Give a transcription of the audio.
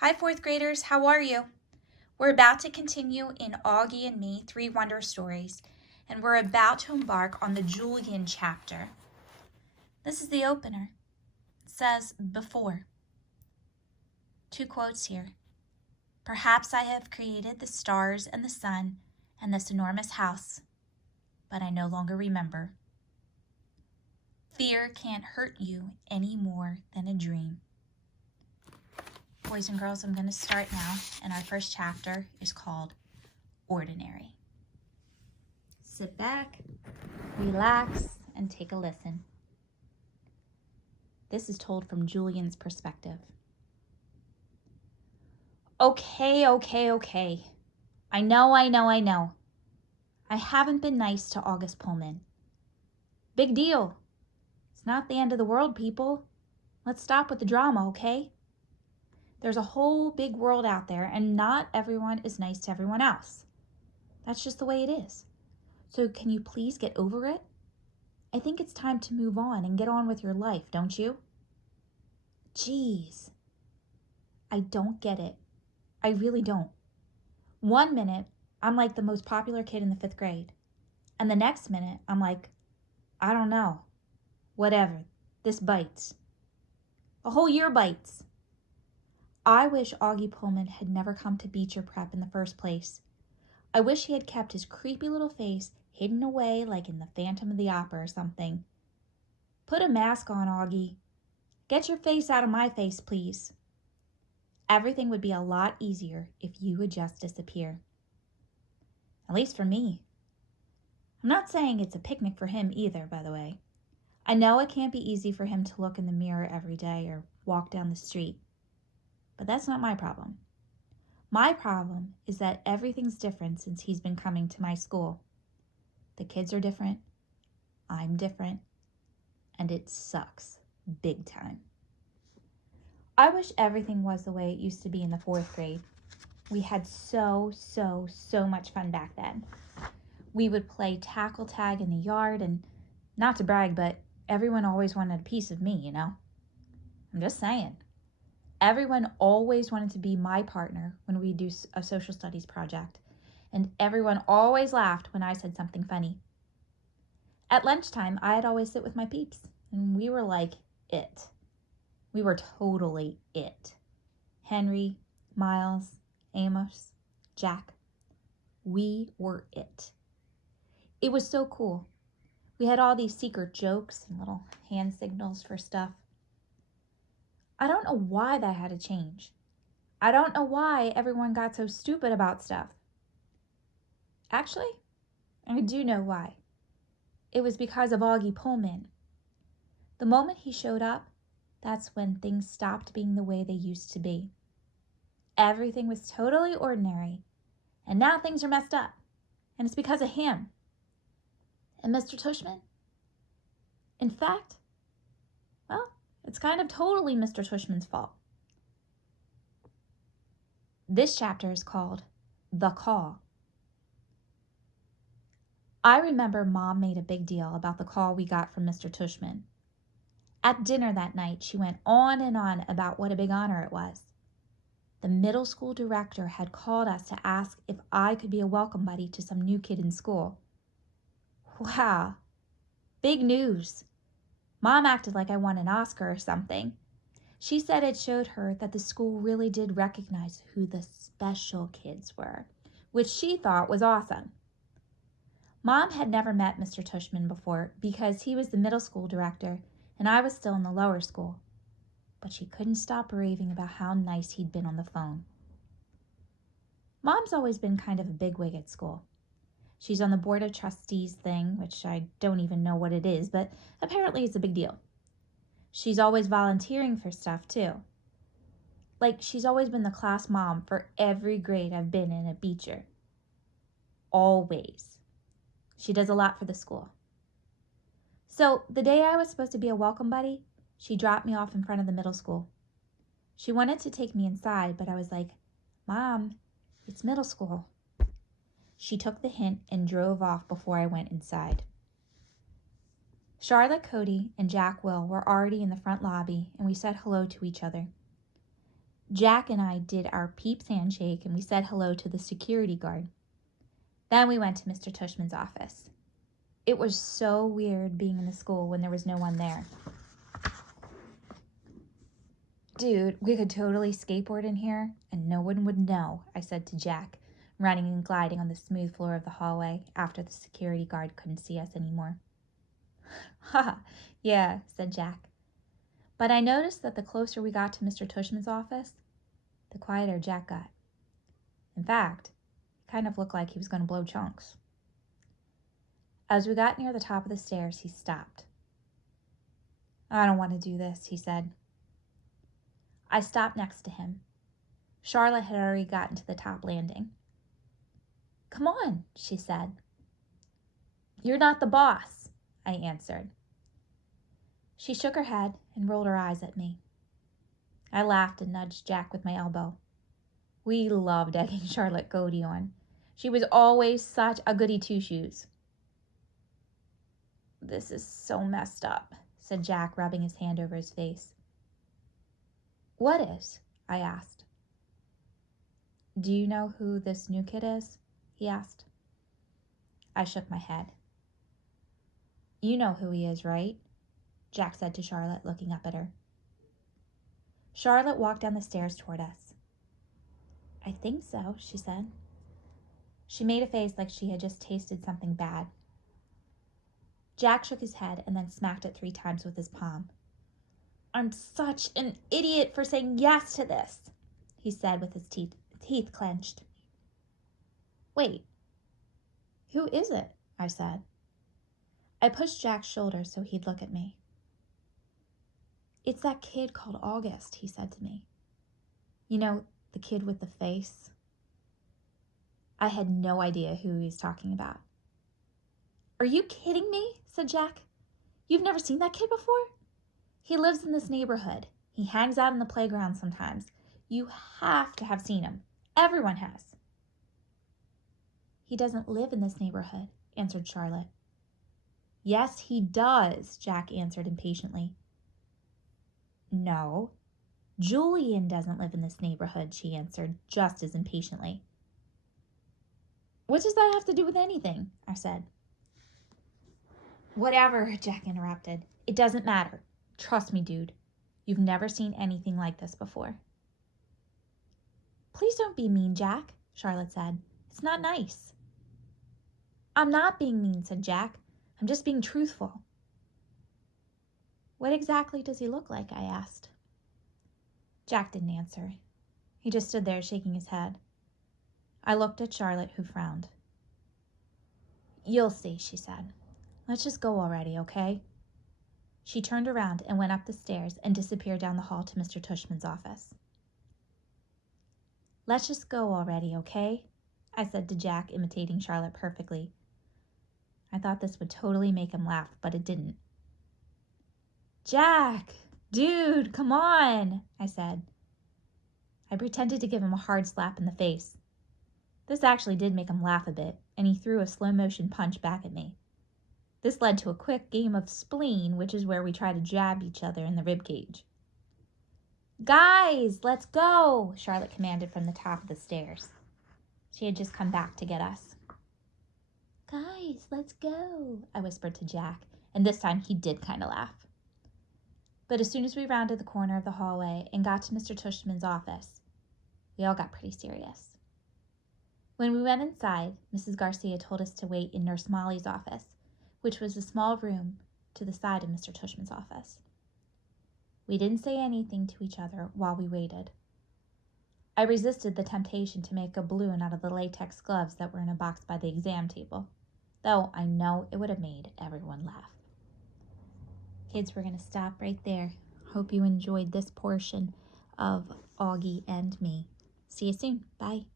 Hi, fourth graders. How are you? We're about to continue in Auggie Me, 3 Wonder Stories, and we're about to embark on the Julian chapter. This is the opener. It says, before. 2 quotes here. Perhaps I have created the stars and the sun and this enormous house, but I no longer remember. Fear can't hurt you any more than a dream. Boys and girls, I'm going to start now, and our first chapter is called Ordinary. Sit back, relax, and take a listen. This is told from Julian's perspective. Okay. I know. I haven't been nice to August Pullman. Big deal. It's not the end of the world, people. Let's stop with the drama, okay? There's a whole big world out there, and not everyone is nice to everyone else. That's just the way it is. So can you please get over it? I think it's time to move on and get on with your life, don't you? Jeez. I don't get it. I really don't. 1 minute, I'm like the most popular kid in the 5th grade. And the next minute, I'm like, I don't know. Whatever. This bites. A whole year bites. I wish Auggie Pullman had never come to Beecher Prep in the first place. I wish he had kept his creepy little face hidden away like in the Phantom of the Opera or something. Put a mask on, Auggie. Get your face out of my face, please. Everything would be a lot easier if you would just disappear. At least for me. I'm not saying it's a picnic for him either, by the way. I know it can't be easy for him to look in the mirror every day or walk down the street. But that's not my problem. My problem is that everything's different since he's been coming to my school. The kids are different, I'm different, and it sucks big time. I wish everything was the way it used to be in the 4th grade. We had so much fun back then. We would play tackle tag in the yard, and not to brag, but everyone always wanted a piece of me, you know? I'm just saying. Everyone always wanted to be my partner when we do a social studies project, and everyone always laughed when I said something funny. At lunchtime, I'd always sit with my peeps, and we were like it. We were totally it. Henry, Miles, Amos, Jack. We were it. It was so cool. We had all these secret jokes and little hand signals for stuff. I don't know why that had to change. I don't know why everyone got so stupid about stuff. Actually, I do know why. It was because of Auggie Pullman. The moment he showed up, that's when things stopped being the way they used to be. Everything was totally ordinary, and now things are messed up, and it's because of him. And Mr. Tushman? In fact, well, it's kind of totally Mr. Tushman's fault. This chapter is called The Call. I remember Mom made a big deal about the call we got from Mr. Tushman. At dinner that night, she went on and on about what a big honor it was. The middle school director had called us to ask if I could be a welcome buddy to some new kid in school. Wow, big news. Mom acted like I won an Oscar or something. She said it showed her that the school really did recognize who the special kids were, which she thought was awesome. Mom had never met Mr. Tushman before because he was the middle school director and I was still in the lower school. But she couldn't stop raving about how nice he'd been on the phone. Mom's always been kind of a bigwig at school. She's on the board of trustees thing, which I don't even know what it is, but apparently it's a big deal. She's always volunteering for stuff, too. Like, she's always been the class mom for every grade I've been in at Beecher. Always. She does a lot for the school. So, the day I was supposed to be a welcome buddy, she dropped me off in front of the middle school. She wanted to take me inside, but I was like, Mom, it's middle school. She took the hint and drove off before I went inside. Charlotte, Cody, and Jack Will were already in the front lobby, and we said hello to each other. Jack and I did our peeps handshake and we said hello to the security guard. Then we went to Mr. Tushman's office. It was so weird being in the school when there was no one there. Dude, we could totally skateboard in here and no one would know, I said to Jack, running and gliding on the smooth floor of the hallway after the security guard couldn't see us anymore. Ha, yeah, said Jack. But I noticed that the closer we got to Mr. Tushman's office, the quieter Jack got. In fact, he kind of looked like he was going to blow chunks. As we got near the top of the stairs, he stopped. I don't want to do this, he said. I stopped next to him. Charlotte had already gotten to the top landing. Come on, she said. You're not the boss, I answered. She shook her head and rolled her eyes at me. I laughed and nudged Jack with my elbow. We loved egging Charlotte Cody on. She was always such a goody two-shoes. This is so messed up, said Jack, rubbing his hand over his face. What is? I asked. Do you know who this new kid is? He asked. I shook my head. You know who he is, right? Jack said to Charlotte, looking up at her. Charlotte walked down the stairs toward us. I think so, she said. She made a face like she had just tasted something bad. Jack shook his head and then smacked it 3 times with his palm. I'm such an idiot for saying yes to this, he said with his teeth clenched. Wait, who is it? I said. I pushed Jack's shoulder so he'd look at me. It's that kid called August, he said to me. You know, the kid with the face. I had no idea who he was talking about. Are you kidding me? Said Jack. You've never seen that kid before? He lives in this neighborhood. He hangs out in the playground sometimes. You have to have seen him. Everyone has. He doesn't live in this neighborhood, answered Charlotte. Yes, he does, Jack answered impatiently. No, Julian doesn't live in this neighborhood, she answered just as impatiently. What does that have to do with anything? I said. Whatever, Jack interrupted. It doesn't matter. Trust me, dude. You've never seen anything like this before. Please don't be mean, Jack, Charlotte said. It's not nice. I'm not being mean, said Jack. I'm just being truthful. What exactly does he look like? I asked. Jack didn't answer. He just stood there shaking his head. I looked at Charlotte, who frowned. You'll see, she said. Let's just go already, okay? She turned around and went up the stairs and disappeared down the hall to Mr. Tushman's office. Let's just go already, okay? I said to Jack, imitating Charlotte perfectly. I thought this would totally make him laugh, but it didn't. Jack, dude, come on, I said. I pretended to give him a hard slap in the face. This actually did make him laugh a bit, and he threw a slow-motion punch back at me. This led to a quick game of spleen, which is where we try to jab each other in the ribcage. Guys, let's go, Charlotte commanded from the top of the stairs. She had just come back to get us. Guys, let's go, I whispered to Jack, and this time he did kind of laugh. But as soon as we rounded the corner of the hallway and got to Mr. Tushman's office, we all got pretty serious. When we went inside, Mrs. Garcia told us to wait in Nurse Molly's office, which was a small room to the side of Mr. Tushman's office. We didn't say anything to each other while we waited. I resisted the temptation to make a balloon out of the latex gloves that were in a box by the exam table, though I know it would have made everyone laugh. Kids, we're going to stop right there. Hope you enjoyed this portion of Auggie and Me. See you soon. Bye.